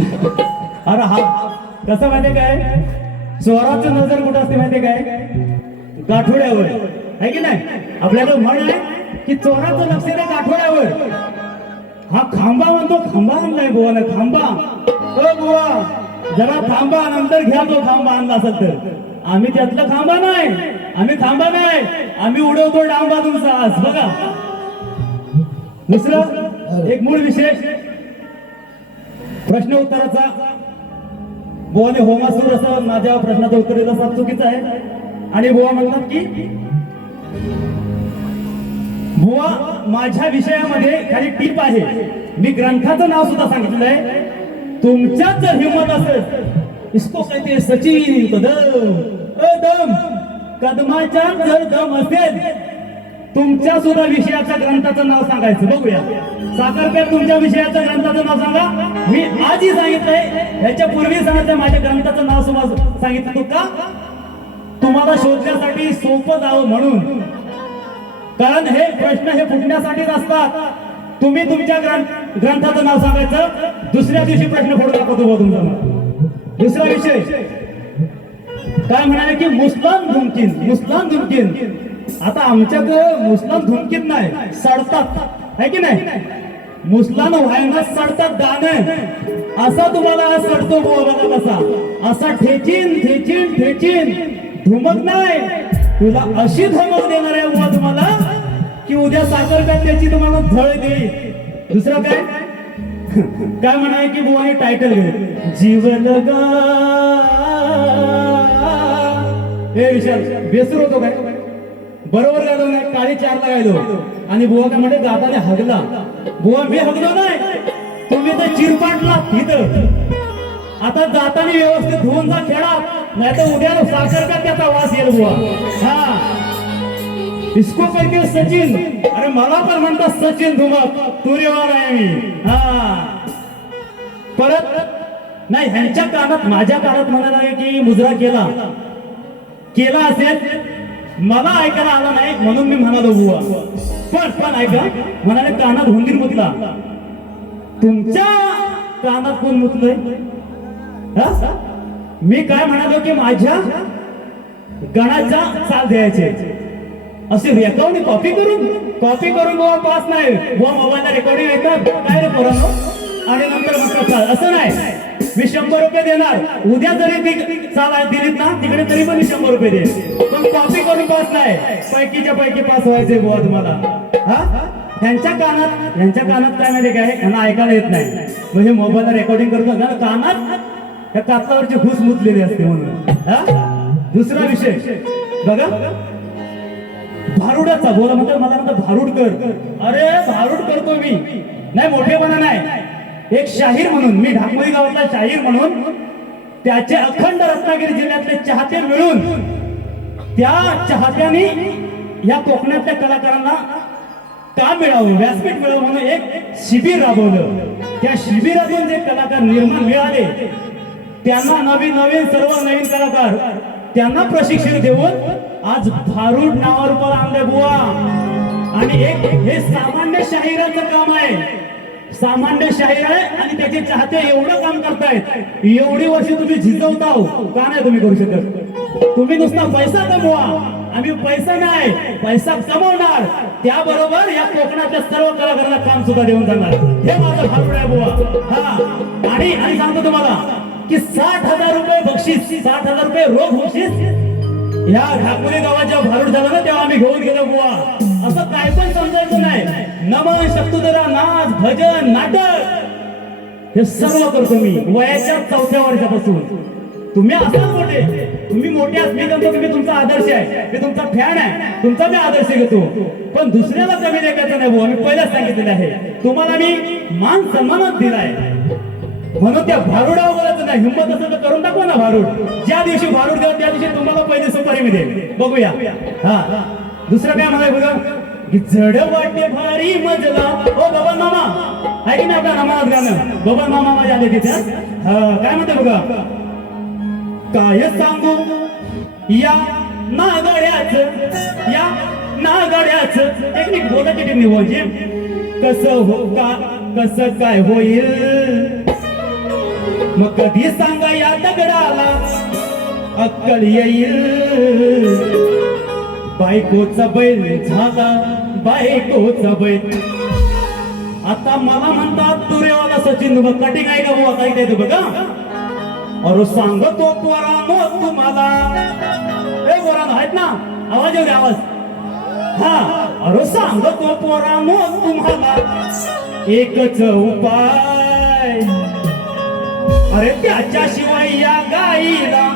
अरे हा कसं माहितीये काय? स्वराची नजर कुठं असते माहितीये काय? गाठोड्यावर. आहे की नाही? आपल्याला म्हण आहे की चोराचं लक्ष नाही गाठोड्यावर. हा खांबा म्हणतो खांबा आणलाय बुवाने खांबा. ओ बुवा जरा थांबा नंतर घ्या तो खांबा आणला असेल तर. आम्ही त्यातलं खांबा नाही. आम्ही थांबा नाही. आम्ही उडवतो डांबा तुमचा. आज बघा. दुसरं एक मूळ विशेष. प्रश्न उत्तराचा. बुवाने सुरू असं माझ्या प्रश्नाचं उत्तर दिलं असं चुकीचं आहे. आणि बुवा म्हणतात की बुवा माझ्या विषयामध्ये खाली टीप आहे. मी ग्रंथाचं नाव सुद्धा सांगितलंय तुमच्यात जर हिंमत असेल. इसको कहते सचिन कदम. अ कदमाच्या जर दम असेल तुमच्या सुद्धा विषयाच्या ग्रंथाचं नाव सांगायचं. बघूया. साखरपेठ तुमच्या विषयाच्या ग्रंथाचं नाव सांगा. मी आजही सांगितलंय ह्याच्या पूर्वी सांगितलंय माझ्या ग्रंथाचं नाव सांगितलं तू का? तुम्हाला शोधण्यासाठी सोपं जावं म्हणून. कारण हे प्रश्न हे फुटण्यासाठीच असतात. तुम्ही तुमच्या ग्रंथ ग्रंथाचं नाव सांगायचं. दुसऱ्या दिवशी प्रश्न फोडू दाखवतो तुमचा. दुसरा विषय. काय म्हणाले की मुस्तान धुमकीन मुस्तान धुमकीन. आता आमच्याकडं मुस्लाम धुमकीत नाही सडतात. आहे की नाही? मुस्लाम व्हायला सडतात दाणे असा तुम्हाला आज सडतो बुवा बघा कसा असा ठेचीन ठेचीन ठेचीन. धुमक नाही. तुला अशी धमक देणार आहे बुवा तुम्हाला की उद्या साखर त्याची तुम्हाला झळ देईल दुसरं काय? काय म्हणाय की बुवा हे टायटल घे. जीवन हे विशाल बेसर होतो काय? बरोबर गायलो नाही काळी चारला गायलो. आणि बुवा काय म्हणजे दादाने हगला. बुवा मी हगलो नाही. तुम्ही तर चिरपाटला तिथं. आता जाताना व्यवस्थित धुवून जा खेळा. नाही तर उद्या साखर का त्याचा वास येईल बुवा. हा. इसको करके सचिन. अरे मला पण म्हणतात सचिन धुमक. तुरेवार आहे मी. हा. परत नाही ह्यांच्या कानात माझ्या कानात म्हणायला की मुजरा केला. केला असेल. मला ऐकायला आला नाही म्हणून मी म्हणालो बुवा. पण पण ऐका म्हणाले कानात हुंदीर मुतला. तुमच्या कानात कोण मुतलंय? मी काय म्हणालो की माझ्या गणाचा चाल द्यायचे. असे रेकॉर्डिंग कॉपी हो? करून? कॉपी करून बुवा पास नाही. बुवा मोबाईलला रेकॉर्डिंग ऐकत काय रे पोरांनो? आणि नंतर मग चाल असं नाही. मी शंभर रुपये देणार. उद्या जरी ती चाल दिलीत ना तिकडे तरी पण मी शंभर रुपये दे करून कॉपी करून पास नाही. पैकीच्या पैकी पास व्हायचे बुवा तुम्हाला. हा? कानात त्यांच्या कानात काय माहिती काय? ह्यांना ऐकायला येत नाही. म्हणजे मोबाईलला रेकॉर्डिंग करतो ना कानात त्या कापसावरची घुस मुतलेली असते म्हणून. हा? दुसरा विषय. बघा. भारुडाचा बोला म्हणतो मला म्हणतो भारूड कर अरे भारूड करतो मी. नाही मोठेपणा नाही. एक शाहीर म्हणून मी ढाकमोई गावातला शाहीर म्हणून त्याचे अखंड रत्नागिरी जिल्ह्यातले चाहते मिळून त्या चाहत्याने या कोकणातल्या कलाकारांना काम मिळावं? व्यासपीठ मिळावं म्हणून एक शिबिर राबवलं. त्या शिबिरातून जे कलाकार निर्माण मिळाले त्यांना नवीन नवीन सर्व नवीन कलाकार त्यांना प्रशिक्षण देऊन आज भारूड नावावर पर आणले बुवा. आणि एक हे सामान्य शाहिराचं काम आहे. सामान्य शाहीर आहे आणि त्याचे चाहते एवढं काम करतायत. एवढी वर्ष तुम्ही झिजवता का नाही तुम्ही करू शकत? तुम्ही नुसता पैसा कमवा. आम्ही पैसा नाही पैसा कमवणार. त्याबरोबर या कोकणातल्या सर्व कलाकारांना काम सुद्धा देऊन जाणार. हे माझं भारूड आहे बुवा. हा. आणि आणि सांगतो तुम्हाला की साठ हजार रुपये बक्षीस साठ हजार रुपये रोख बक्षीस या ठाकुरे गावाच्या भारूड झालं ना तेव्हा आम्ही घेऊन गेलो बुवा. असं काय पण समजायचं नाही. नमन शक्तुधरा नाच भजन नाटक. हे सर्व करतो मी वयाच्या चौथ्या वर्षापासून. तुम्ही असाल मोठे. तुम्ही मोठे आहात मी म्हणतो की मी तुमचा आदर्श आहे. मी तुमचा फॅन आहे. तुमचा मी आदर्श घेतो. पण दुसऱ्याला जमीन ऐकायचं नाही भाऊ. मी पहिलाच सांगितलेलं आहे. तुम्हाला मी मान सन्मानच दिलाय म्हणून त्या भारुडावर बोलायचं नाही. हिंमत असेल तर करून टाकू ना भारूड. ज्या दिवशी भारूड देऊ त्या दिवशी तुम्हाला पहिले सुपारी मी बघूया. हा. दुसरं काय म्हणाय बघा जड वाटे भारी मजला. ओ बाबा मामा. ऐक ना आपल्या नामात गाणं. बाबा मामा माझ्या आले तिथे. हा काय म्हणते बघा? काय सांगू? या नागड्याच या नागड्याच. एक बोला की टेक्निक म्हणजे कसं हो का कसं काय होईल? मग कधी सांगा या दगडाला? अक्कल येईल. बायकोचा बैल झाला बायकोचा बैल. आता मला म्हणतात तुरेवाला सचिन बघ कटिंग आहे का बुवा? काही ते बघा. अरे सांगतो पोरानो तुम्हाला. ए पोरानो आहेत ना? आवाज येऊ दे आवाज. हा अरे सांगतो पोरानो तुम्हाला. एकच उपाय. अरे त्याच्याशिवाय या गाईला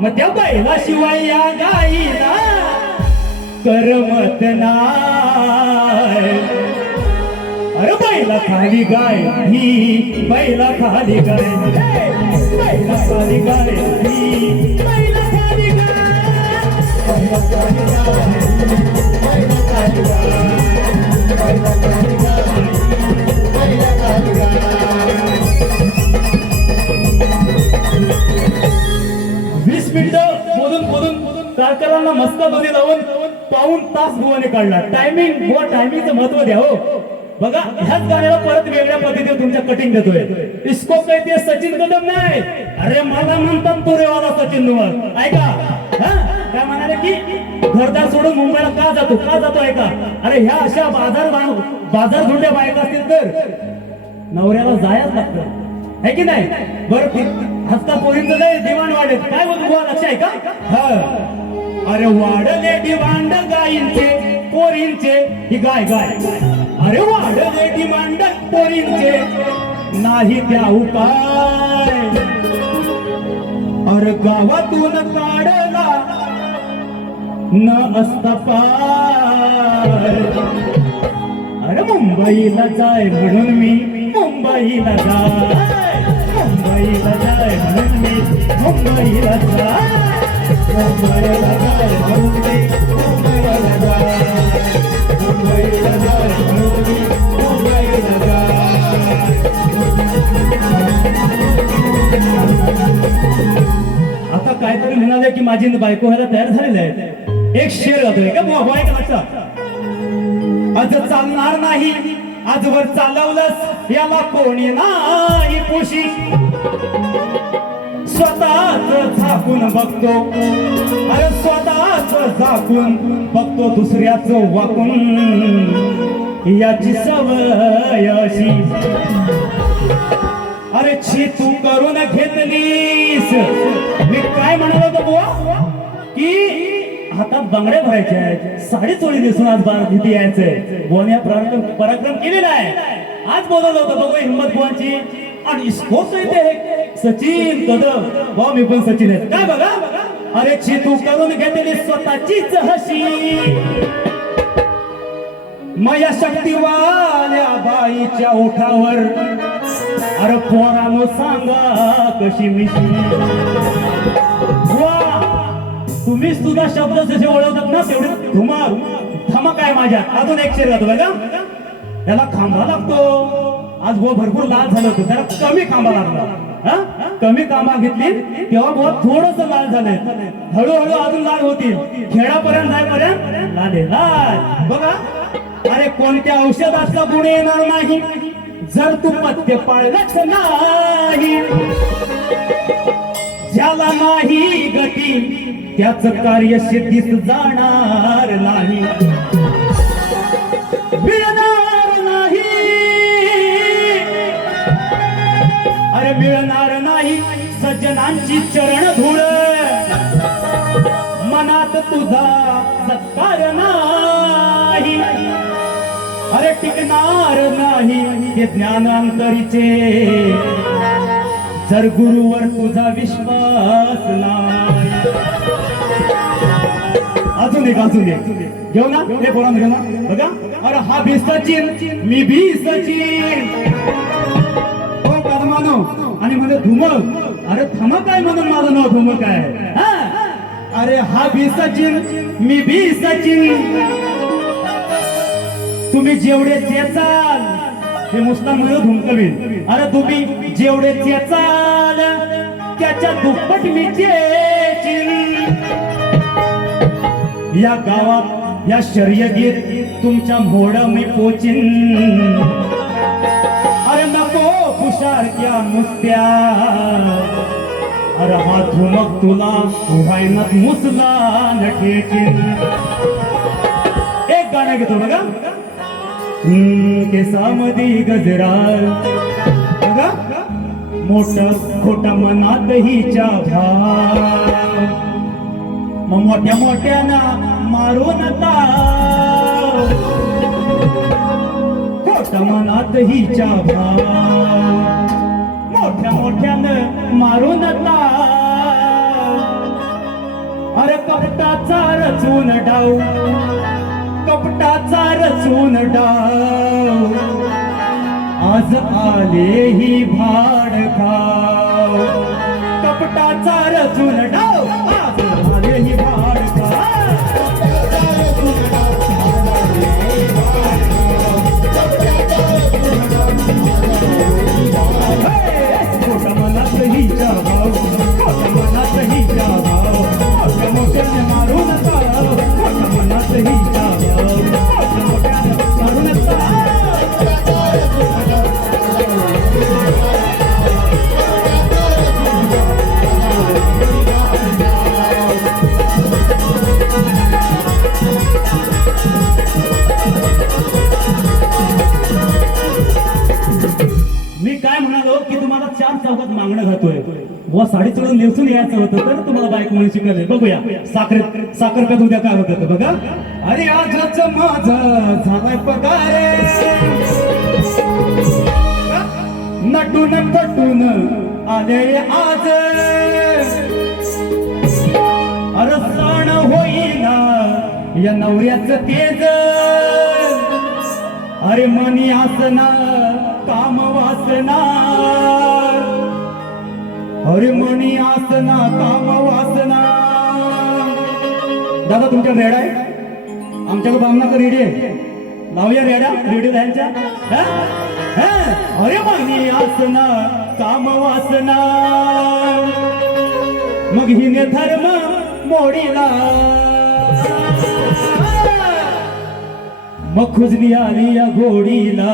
मग त्या बैलाशिवाय या गाईला करमत नाही. अरे बैला खाली गाय ही बैला खाली गाय. बैला खाली गाय ही बैला खाली गाय. बैला खाली गाय, बैला खाली गाय, बैला खाली गाय, बैला खाली गाय. वीस मिनिटं बोलून बोलून तारकरांना मस्त मध्ये लावून पाऊन तास भुवाने काढला. टायमिंग बुवा टायमिंगचं महत्त्व द्या हो. बघा ह्याच गाण्याला परत वेगळ्या पद्धतीने तुमच्या कटिंग देतोय. इसको कहते सचिन कदम नाही. अरे मला म्हणतात तो रेवाला सचिन दुमर ऐका काय म्हणाले की घरदार सोडून मुंबईला का जातो? का जातो ऐका? अरे ह्या अशा बाजार बाजार झुंड्या बायका असतील तर नवऱ्याला जायच लागतं. है की नाही? बरं हस्ता पोरींचं लय डिमांड वाढेल. काय बोलतो तुम्हाला लक्ष आहे का? अरे वाढले डिमांड गायींचे पोरींचे. ही गाय गाय. अरे वाढले डिमांड पोरींचे. नाही त्या उपाय. अरे गावातून काढला न असता पाय अरे मुंबईला जाय म्हणून मी मुंबईला जाय. मुंबईला जाय म्हणून मी मुंबईला जाय. आता काहीतरी म्हणाले की माझी बायको व्हायला तयार झालेली आहे. एक शेर गातोय. का बुवा बुवा, लक्षात आज चालणार नाही आजवर चालवलंच याला कोणी नाही पुशी. स्वतःच झाकून बघतो. अरे स्वतःच झाकून बघतो दुसऱ्याच वाकून. याची सवय अशी. अरे छी तू करून घेतलीस. मी काय म्हणालो होतो बुवा? की हातात बांगड्या भरायच्या आहेत साडी चोळी दिसून आज बारा तिथे यायचंय. बोन या पराक्रम पराक्रम केलेला आहे. आज बोलत होतं बघू हिंमत बुवांची. आणि स्कोप येते हे सचिन कदम वा मी पण सचिन आहे काय बघा? अरे छी तू करून घेतली स्वतःचीच हशी. माया शक्तीवाल्या बाईच्या ओठावर. अरे पोरानो सांगा कशी मिशी. वा तुम्ही सुद्धा शब्द जसे ओळखतात ना तेवढे धुमार धमक आहे माझ्या? अजून एक शेर जातो बघा. त्याला खांबा लागतो. आज वो भरपूर लाल झालं होतं. त्याला कमी खांबा लागला. कमी कामा घेतली तेव्हा बहुत थोडस लाल झालंय. हळूहळू अजून लाल होतील. खेळापर्यंत जायपर्यंत लाले लाल. बघा. अरे कोणत्या औषधाचा गुण येणार नाही? जर तू पथ्य पाळलंच नाही ज्याला नाही गती त्याच कार्य सिद्धीस जाणार नाही. सज्जनांची चरण धूळ. मनात तुझा सत्कार नाही. अरे टिकणार नाही हे ज्ञानांतरीचे. जर गुरुवर तुझा विश्वास नाही. अजून एक अजून एक. घेऊ ना? हे बोला घेऊ ना? बघा. अरे हा बी सचिन मी बी सचिन. हो कदमानो आणि म्हणजे धुमक अरे थमक आहे म्हणून माझं नाव थमक आहे? अरे हा बी सचिन मी बी सचिन. तुम्ही जेवढे चेचाल हे मुस्तान धुमकवीन. अरे तुम्ही जेवढे चेचाल त्याच्या दुप्पट मी चेचिन. या गावात या शर्यतीत तुमच्या मोड मी पोचिन. अरे नको सारख्या नुसत्या अरे हा मग तुला व्हायनात मुसला नटेचीन एक गाणं घेतो बघा. हम्म, केसामधी गजरा बघा. मोठ खोट मनात हिच्या भाव मग मोठ्या ना मारून ता समानात मनात हिच्या भाव. मोठ्या मोठ्यानं मारून ताव अरे कपटाचा रचून डाव. कपटाचा रचून डाव. आज आले ही भाड खाव. कपटाचा रचून डाव. खोटा मनात व साडी चढून लेसून यायचं होतं तर तुम्हाला बाईक म्हणून शिकले बघूया. साखर साखर पेत उद्या काय होतं बघा. अरे आजच माझा झालाय पगार नटून तटून आले आज. अरे सण होईना या नवऱ्याचं तेज. अरे मनी आसना काम वासना. अरे आसना काम वासना दादा तुमच्या रेडा आहे आमच्याकडे तर रेडी आहे. लावूया रेड्या रेडी त्यांच्या. हरिमणी आसना काम वासना मग हिने धर्म मोडीला. मग खुजली आली या घोडीला.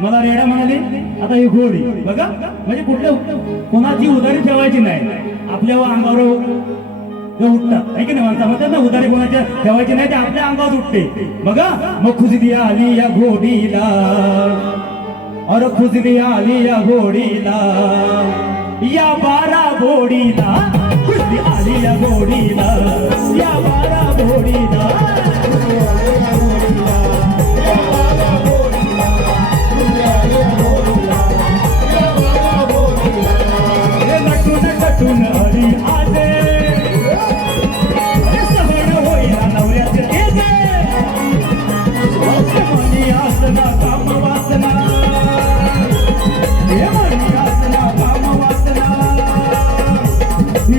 मला रेडा म्हणाली आता ही घोडी बघा. म्हणजे कुठलं? कोणाची उदारी ठेवायची नाही. आपल्या अंगावर ते उठतात. आहे की नाही माणसा? म्हणतात ना उदारी कोणाच्या ठेवायची नाही ते आपल्या अंगावर उठते. बघा मग खुजली आली या घोडीला. अरे खुजली आली या घोडीला. या बारा घोडीला. खुजली आली या घोडीला. या बारा घोडीला. एक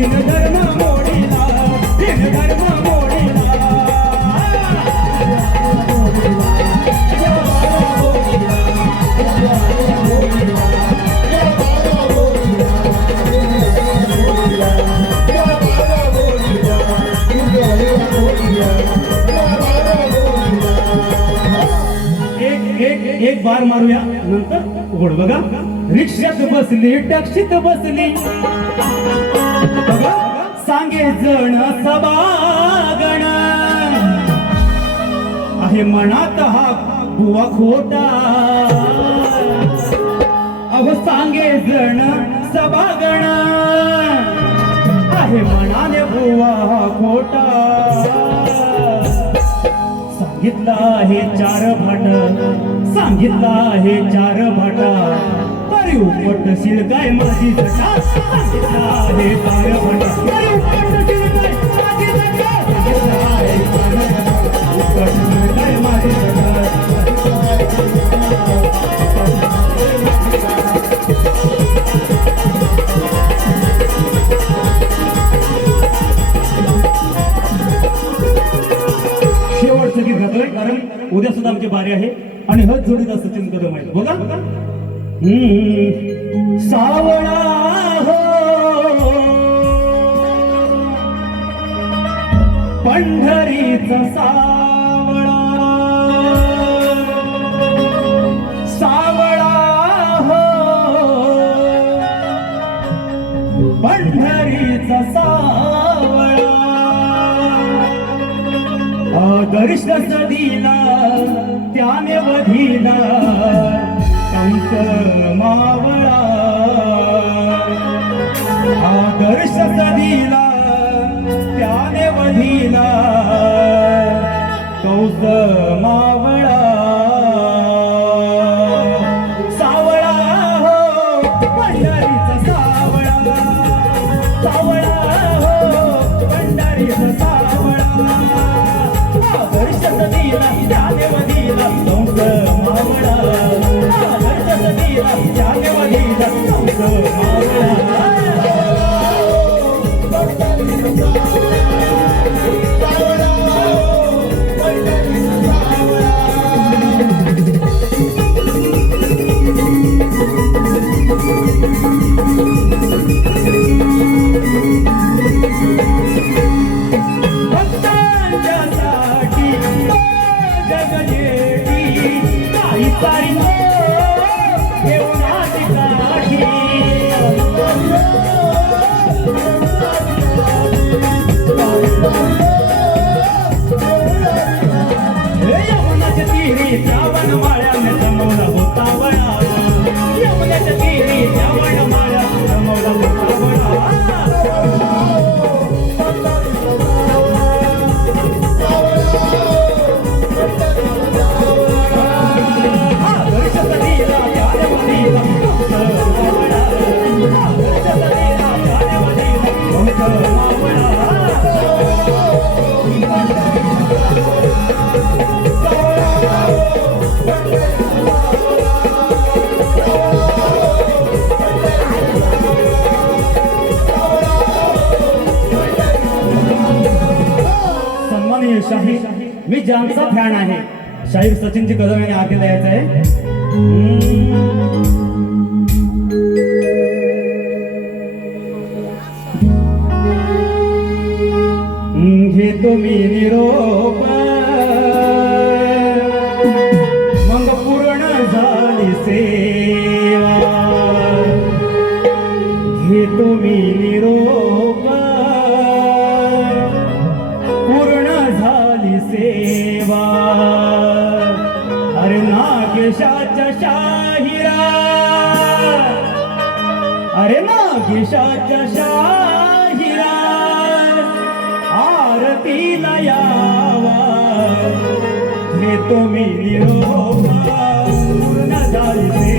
एक एक बार मारूया नंतर उघड बघा. रिक्षात बसली टॅक्सीत बसली. सांगे जण सबागण आहे मनात हा बुवा खोटा. अहो सांगे जण सबागण आहे म्हणाले बुवा हा खोटा. सांगितलं आहे चार भट सांगितलं आहे चार भटा तरी उपटशील काय माझी जटा सांगितलं आहे चार भाटा तरी उपटशील काय माझी जटा सांगितलं आहे चार भाटा, उपटशील काय माझी जटा शेवटचं गीत घातोय कारण उद्या सुद्धा आमची बारी आहे. आणि हच जोडीचा सचिन कदम आहे. बघा. सावळा हो. पंढरीच सावळा. सावळा हो. पंढरीच आदर्श सदीला त्याने वधिला मावळा आदर्श दिला त्याने वधिला. कौस मावळा Hare साहेब सचिनची कदम यांनी आरतीला यायचं आहे घेतो मी निरोप. शाहिरा आरती लयावा हे तुम्ही निरोपा पूर्ण जायचे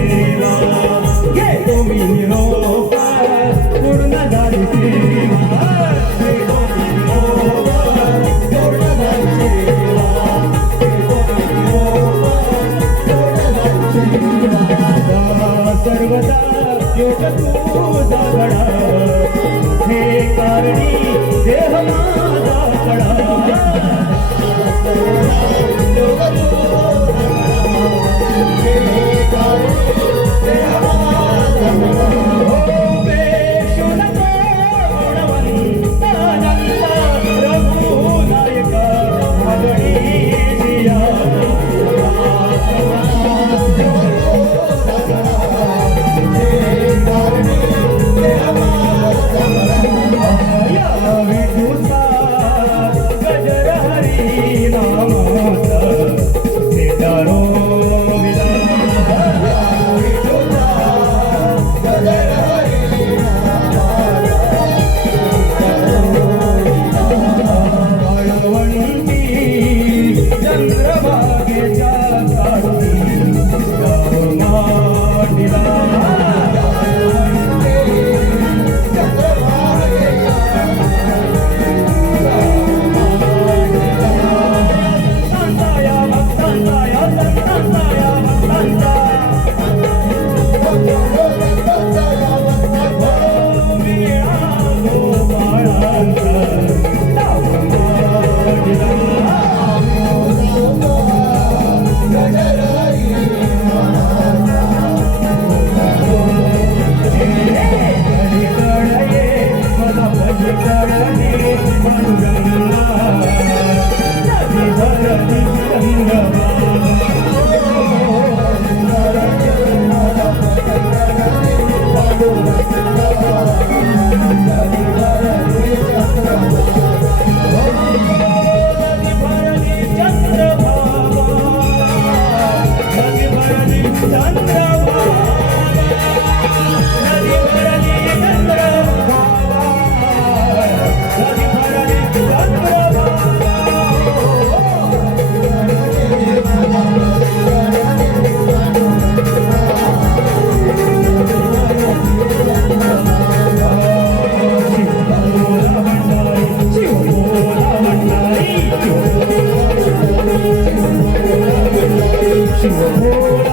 لا لا لا له لا لا you